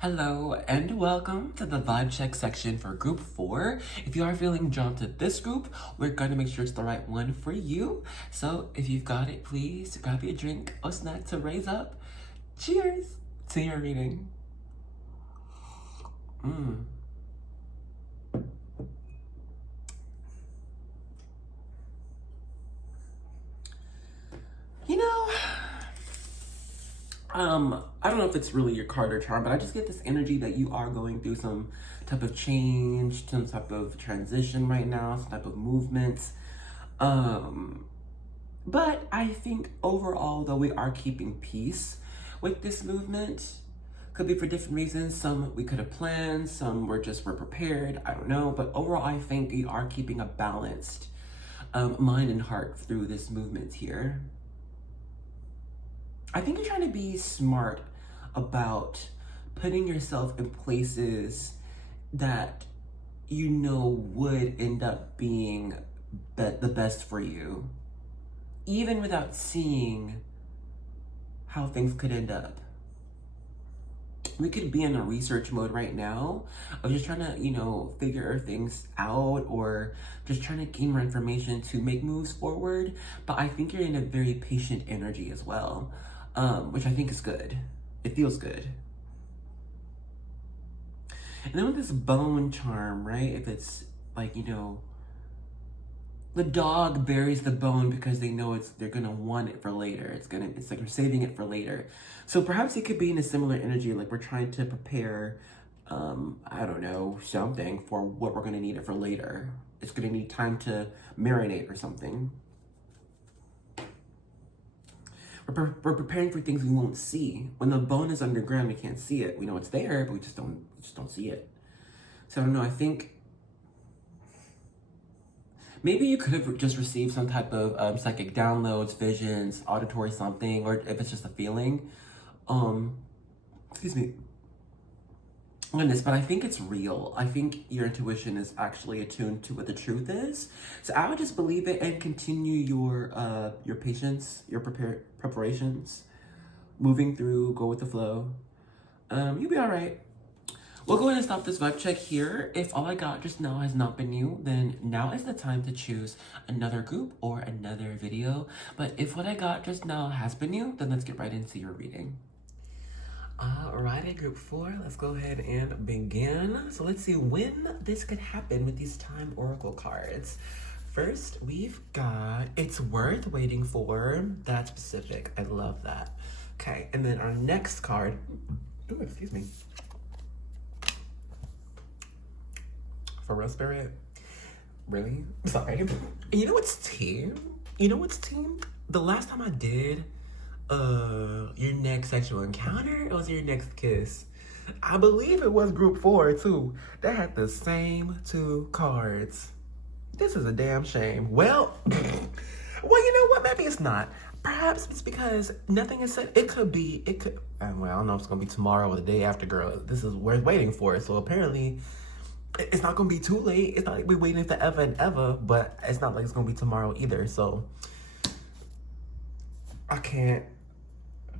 Hello and welcome to the vibe check section for group 4. If you are feeling drawn to this group, we're going to make sure it's the right one for you. So if you've got it, please grab your drink or snack to raise up. Cheers to your reading. You know, I don't know if it's really your card or charm, but I just get this energy that you are going through some type of change, some type of transition right now, some type of movement. But I think overall, though, we are keeping peace with this movement. Could be for different reasons. Some we could have planned, some we're prepared. I don't know. But overall, I think we are keeping a balanced mind and heart through this movement here. I think you're trying to be smart about putting yourself in places that you know would end up being the best for you, even without seeing how things could end up. We could be in a research mode right now of just trying to, figure things out or just trying to gain more information to make moves forward. But I think you're in a very patient energy as well. Which I think is good. It feels good. And then with this bone charm, right? If it's like, the dog buries the bone because they know they're gonna want it for later. It's like they're saving it for later. So perhaps it could be in a similar energy, like we're trying to prepare, I don't know, something for what we're gonna need it for later. It's gonna need time to marinate or something. We're preparing for things we won't see. When the bone is underground, we can't see it. We know it's there, but we just don't see it. So I don't know, I think maybe you could have just received some type of psychic downloads, visions, auditory something, or if it's just a feeling. Excuse me. Goodness, but I think it's real. I think your intuition is actually attuned to what the truth is. So I would just believe it and continue your patience, your preparations, moving through, go with the flow. You'll be all right. We'll go ahead and stop this vibe check here. If all I got just now has not been you, then now is the time to choose another group or another video. But if what I got just now has been you, then let's get right into your reading. Alrighty, group 4, let's go ahead and begin. So let's see when this could happen with these time oracle cards. First, we've got It's Worth Waiting For. That's specific. I love that. Okay, and then our next card, ooh, excuse me. For real, Spirit. Really? Sorry. You know what's team? You know what's team? The last time I did your next sexual encounter, it was your next kiss. I believe it was group 4 too. That had the same 2 cards. This is a damn shame. Well, well, you know what? Maybe it's not. Perhaps it's because nothing is said. It could be. It could. Well, I don't know if it's gonna be tomorrow or the day after, girl. This is worth waiting for. So apparently, it's not gonna be too late. It's not like we're waiting forever and ever. But it's not like it's gonna be tomorrow either. So I can't.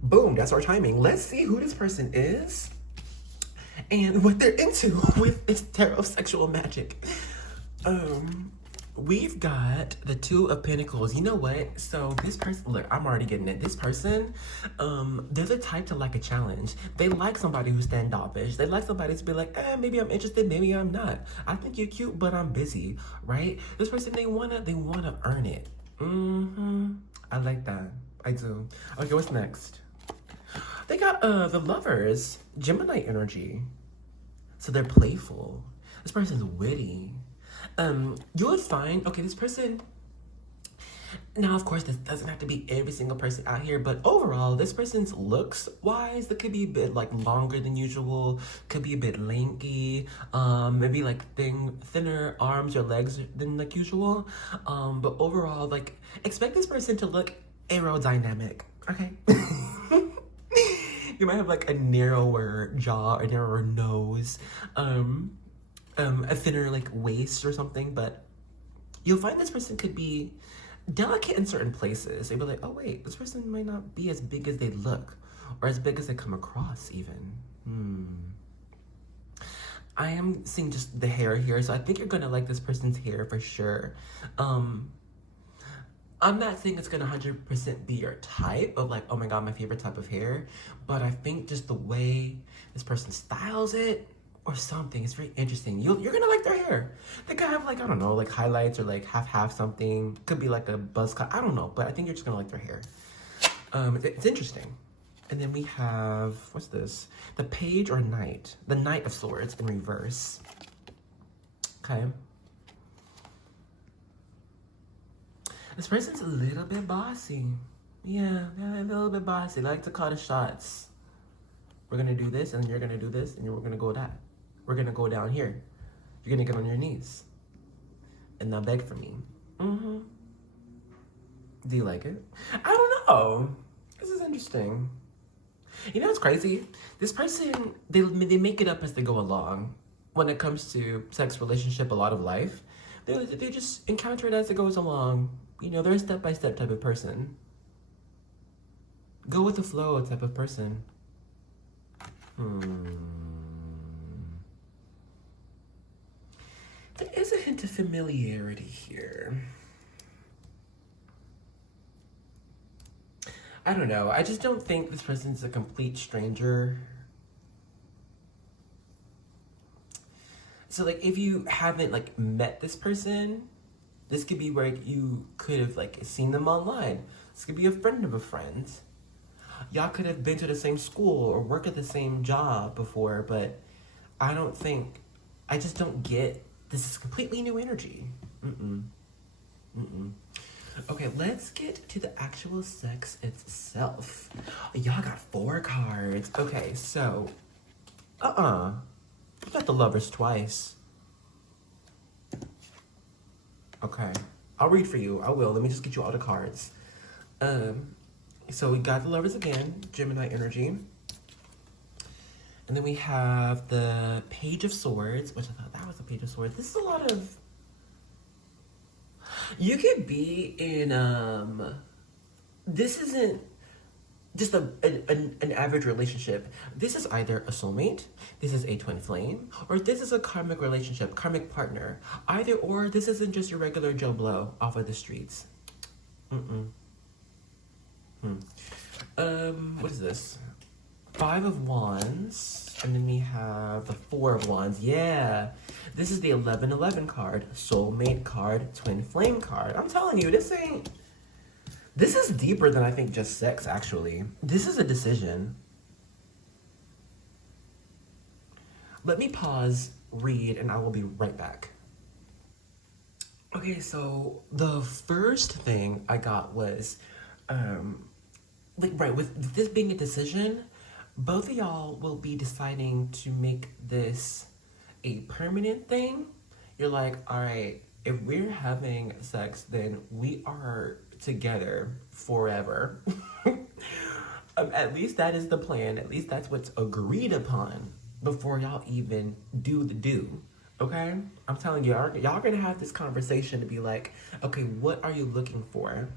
Boom. That's our timing. Let's see who this person is and what they're into with this tarot of sexual magic. We've got the 2 of Pentacles. You know what? So this person, look, I'm already getting it. This person, they're the type to like a challenge. They like somebody who's standoffish. They like somebody to be like, maybe I'm interested, maybe I'm not. I think you're cute, but I'm busy, right? This person, they wanna earn it. I like that. I do. Okay, what's next? They got the Lovers, Gemini energy. So they're playful. This person's witty. You would find, okay, this person, now of course this doesn't have to be every single person out here, but overall, this person's looks wise, that could be a bit like longer than usual, could be a bit lanky, maybe like thinner arms or legs than like usual, but overall, like, expect this person to look aerodynamic, okay? You might have like a narrower jaw, a narrower nose, a thinner like waist or something, but you'll find this person could be delicate in certain places. They'll be like, oh wait, this person might not be as big as they look, or as big as they come across even. I am seeing just the hair here, so I think you're gonna like this person's hair for sure. I'm not saying it's gonna 100% be your type of like, oh my god, my favorite type of hair, but I think just the way this person styles it or something, it's very interesting. You're gonna like their hair. They could have like, I don't know, like highlights or like half something. Could be like a buzz cut, I don't know, but I think you're just gonna like their hair. It's interesting. And then we have, what's this? The Page or Knight. The Knight of Swords in reverse. Okay. This person's a little bit bossy. Yeah, they're a little bit bossy. They like to call the shots. We're gonna do this, and then you're gonna do this, and we're gonna go that. We're gonna go down here. You're gonna get on your knees. And now beg for me. Do you like it? I don't know. This is interesting. You know what's crazy? This person, they make it up as they go along. When it comes to sex, relationship, a lot of life, they just encounter it as it goes along. You know, they're a step-by-step type of person. Go with the flow type of person. There is a hint of familiarity here. I don't know. I just don't think this person's a complete stranger. So, like, if you haven't, like, met this person, this could be where you could have, like, seen them online. This could be a friend of a friend. Y'all could have been to the same school or worked at the same job before, but I just don't get, this is completely new energy. Okay, let's get to the actual sex itself. Y'all got 4 cards. Okay, so, you got the Lovers twice. Okay, I'll read for you. I will. Let me just get you all the cards. So we got the Lovers again, Gemini energy. And then we have the Page of Swords, which I thought that was the Page of Swords. This is a lot of... You could be in, this isn't just an average relationship. This is either a soulmate, this is a twin flame, or this is a karmic relationship, karmic partner. Either or, this isn't just your regular Joe Blow off of the streets. What is this? 5 of Wands, and then we have the 4 of Wands. Yeah, this is the 11-11 card, soulmate card, twin flame card. I'm telling you, this is deeper than I think just sex, actually. This is a decision. Let me pause, read, and I will be right back. Okay, so the first thing I got was, right, with this being a decision, both of y'all will be deciding to make this a permanent thing. You're like, all right, if we're having sex, then we are together forever. At least that is the plan. At least that's what's agreed upon before y'all even do the do. Okay? I'm telling you, y'all gonna have this conversation to be like, okay, what are you looking for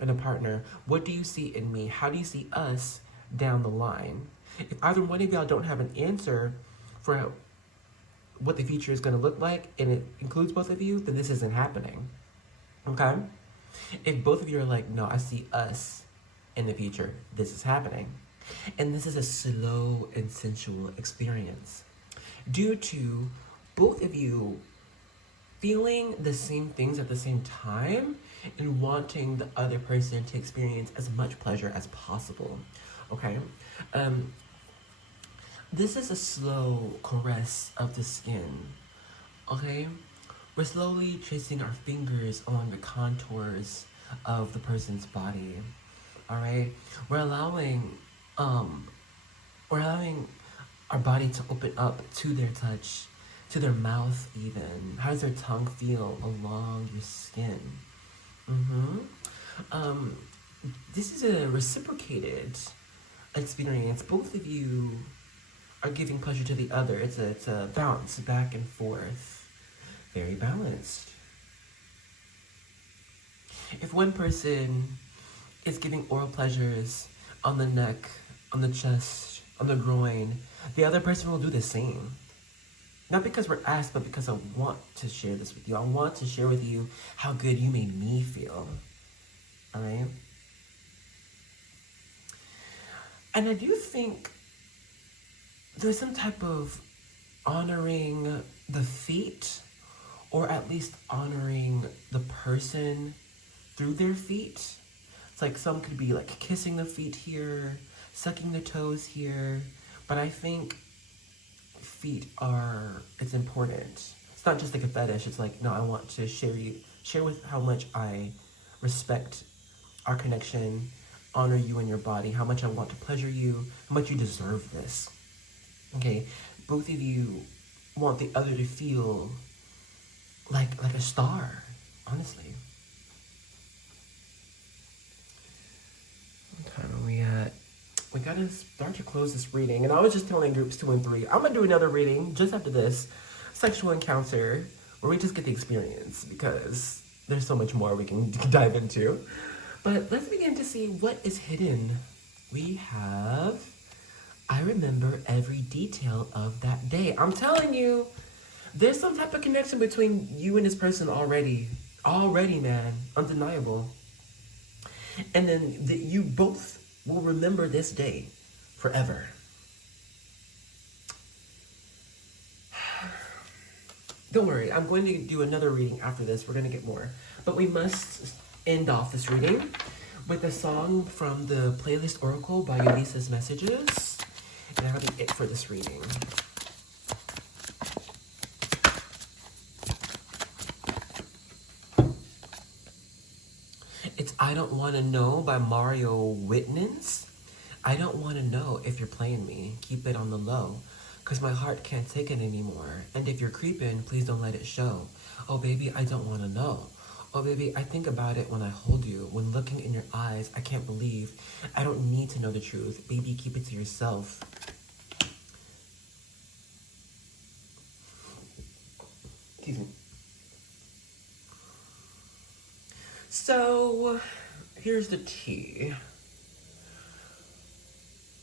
in a partner? What do you see in me? How do you see us down the line? If either one of y'all don't have an answer for what the future is gonna look like, and it includes both of you, then this isn't happening. Okay? If both of you are like, no, I see us in the future, this is happening. And this is a slow and sensual experience due to both of you feeling the same things at the same time and wanting the other person to experience as much pleasure as possible. Okay? This is a slow caress of the skin. Okay? We're slowly tracing our fingers along the contours of the person's body. All right? We're allowing our body to open up to their touch, to their mouth even. How does their tongue feel along your skin? This is a reciprocated experience. Both of you are giving pleasure to the other. It's a bounce back and forth. Very balanced. If one person is giving oral pleasures on the neck, on the chest, on the groin, the other person will do the same. Not because we're asked, but because I want to share this with you. I want to share with you how good you made me feel. All right? And I do think there's some type of honoring the feet, or at least honoring the person through their feet. It's like some could be like kissing the feet here, sucking the toes here, but I think it's important. It's not just like a fetish. It's like, no, I want to share with how much I respect our connection, honor you and your body, how much I want to pleasure you, how much you deserve this. Okay, both of you want the other to feel like a star, honestly. What time are we at? We gotta start to close this reading. And I was just telling groups 2 and 3, I'm gonna do another reading just after this sexual encounter where we just get the experience, because there's so much more we can dive into. But let's begin to see what is hidden. We have, I remember every detail of that day. I'm telling you, there's some type of connection between you and this person already. Already, man. Undeniable. And then you both will remember this day forever. Don't worry, I'm going to do another reading after this. We're going to get more. But we must end off this reading with a song from the playlist Oracle by Ulisa's Messages. And that'll be it for this reading. It's I Don't Want to Know by Mario Whitnans. I don't want to know if you're playing me. Keep it on the low, 'cause my heart can't take it anymore. And if you're creeping, please don't let it show. Oh baby, I don't want to know. Oh baby, I think about it when I hold you. When looking in your eyes, I can't believe. I don't need to know the truth. Baby, keep it to yourself. Excuse me. So, here's the tea.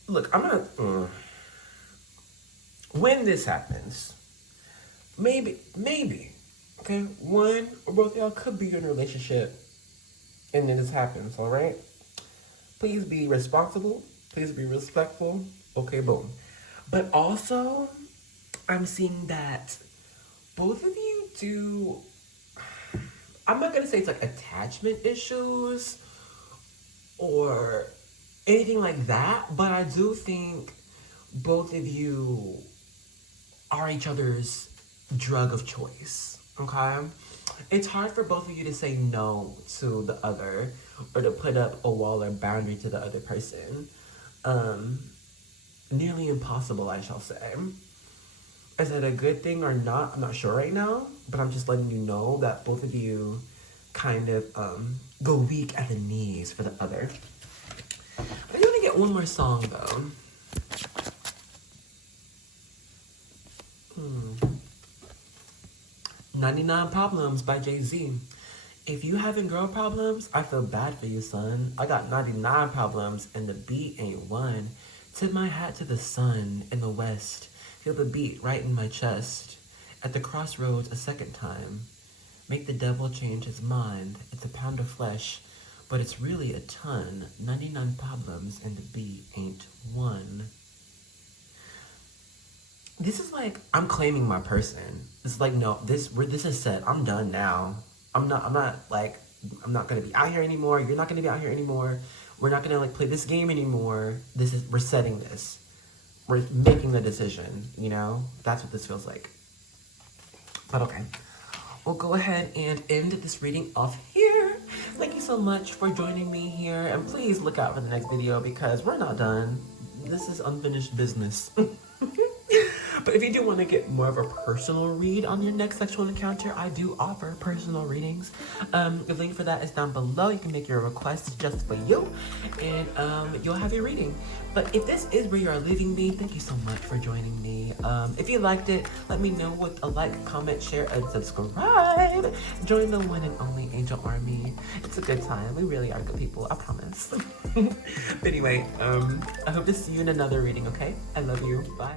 Look, I'm not... When this happens, maybe, okay, one or both of y'all could be in a relationship and then this happens, all right? Please be responsible. Please be respectful. Okay, boom. But also, I'm seeing that both of you do... I'm not gonna say it's like attachment issues or anything like that, but I do think both of you are each other's drug of choice. Okay? It's hard for both of you to say no to the other or to put up a wall or boundary to the other person. Nearly impossible, I shall say. Is it a good thing or not? I'm not sure right now, but I'm just letting you know that both of you kind of go weak at the knees for the other. I do want to get one more song though. 99 Problems by Jay-Z. If you having girl problems, I feel bad for you, son. I got 99 problems and the beat ain't one. Tip my hat to the sun in the west. Feel the beat right in my chest. At the crossroads a second time. Make the devil change his mind. It's a pound of flesh, but it's really a ton. 99 problems and the beat ain't one. This is like, I'm claiming my person. It's like, no, this is set. I'm done now. I'm not gonna be out here anymore. You're not gonna be out here anymore. We're not gonna like play this game anymore. We're setting this. We're making the decision, you know? That's what this feels like. But okay. We'll go ahead and end this reading off here. Thank you so much for joining me here. And please look out for the next video because we're not done. This is unfinished business. But if you do want to get more of a personal read on your next sexual encounter, I do offer personal readings. The link for that is down below. You can make your request just for you, and you'll have your reading. But if this is where you are leaving me, thank you so much for joining me. If you liked it, let me know with a like, comment, share, and subscribe. Join the one and only Angel Army. It's a good time. We really are good people, I promise. But anyway, I hope to see you in another reading, okay? I love you. Bye.